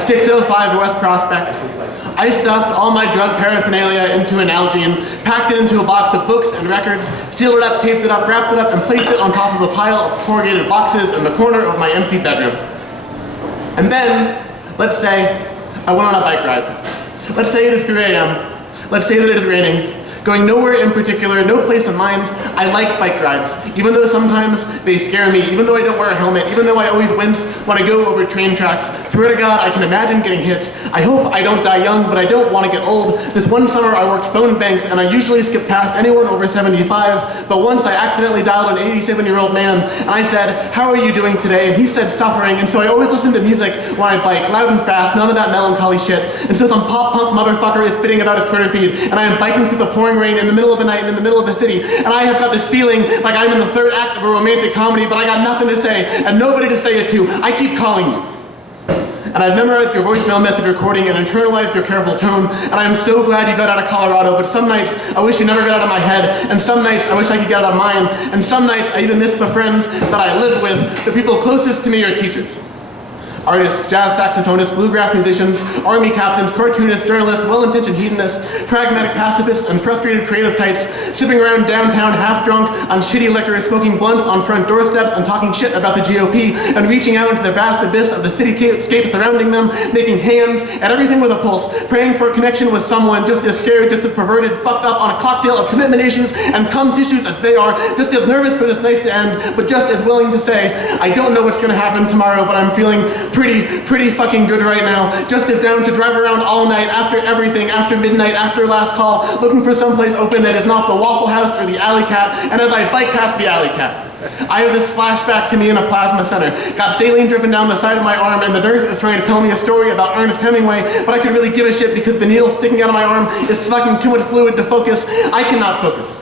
At 605 West Prospect, I stuffed all my drug paraphernalia into an Nalgene, packed it into a box of books and records, sealed it up, taped it up, wrapped it up, and placed it on top of a pile of corrugated boxes in the corner of my empty bedroom. And then, let's say, I went on a bike ride. Let's say it is 3 a.m. Let's say that it is raining. Going nowhere in particular, no place in mind. I like bike rides, even though sometimes they scare me, even though I don't wear a helmet, even though I always wince when I go over train tracks. Swear to God, I can imagine getting hit. I hope I don't die young, but I don't want to get old. This one summer I worked phone banks, and I usually skip past anyone over 75, but once I accidentally dialed an 87-year-old man, and I said, "How are you doing today?" And he said, "Suffering," and so I always listen to music when I bike, loud and fast, none of that melancholy shit. And so some pop-punk motherfucker is spitting about his Twitter feed, and I am biking through the pouring rain in the middle of the night in the middle of the city, and I have got this feeling like I'm in the third act of a romantic comedy, but I got nothing to say and nobody to say it to. I keep calling you. And I've memorized your voicemail message recording and internalized your careful tone, and I am so glad you got out of Colorado, but some nights I wish you never got out of my head, and some nights I wish I could get out of mine, and some nights I even miss the friends that I live with. The people closest to me are teachers. Artists, jazz saxophonists, bluegrass musicians, army captains, cartoonists, journalists, well-intentioned hedonists, pragmatic pacifists, and frustrated creative types, sipping around downtown half-drunk on shitty liquor, smoking blunts on front doorsteps, and talking shit about the GOP, and reaching out into the vast abyss of the cityscape surrounding them, making hands at everything with a pulse, praying for a connection with someone just as scared, just as perverted, fucked up on a cocktail of commitment issues and cum tissues as they are, just as nervous for this night to end, but just as willing to say, I don't know what's gonna happen tomorrow, but I'm feeling pretty fucking good right now. Just as down to drive around all night, after everything, after midnight, after last call, looking for someplace open that is not the Waffle House or the Alley Cat, and as I bike past the Alley Cat, I have this flashback to me in a plasma center. Got saline dripping down the side of my arm, and the nurse is trying to tell me a story about Ernest Hemingway, but I could really give a shit because the needle sticking out of my arm is sucking too much fluid to focus. I cannot focus.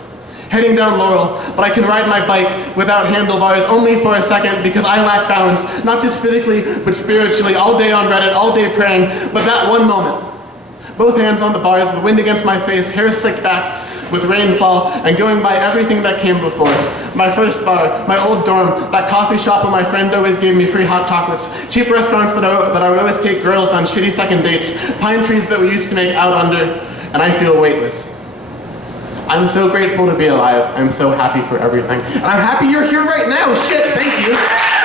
Heading down Laurel, but I can ride my bike without handlebars only for a second because I lack balance, not just physically, but spiritually, all day on Reddit, all day praying, but that one moment. Both hands on the bars, the wind against my face, hair slicked back with rainfall, and going by everything that came before. My first bar, my old dorm, that coffee shop where my friend always gave me free hot chocolates, cheap restaurants that I would always take girls on shitty second dates, pine trees that we used to make out under, and I feel weightless. I'm so grateful to be alive. I'm so happy for everything. And I'm happy you're here right now. Shit, thank you.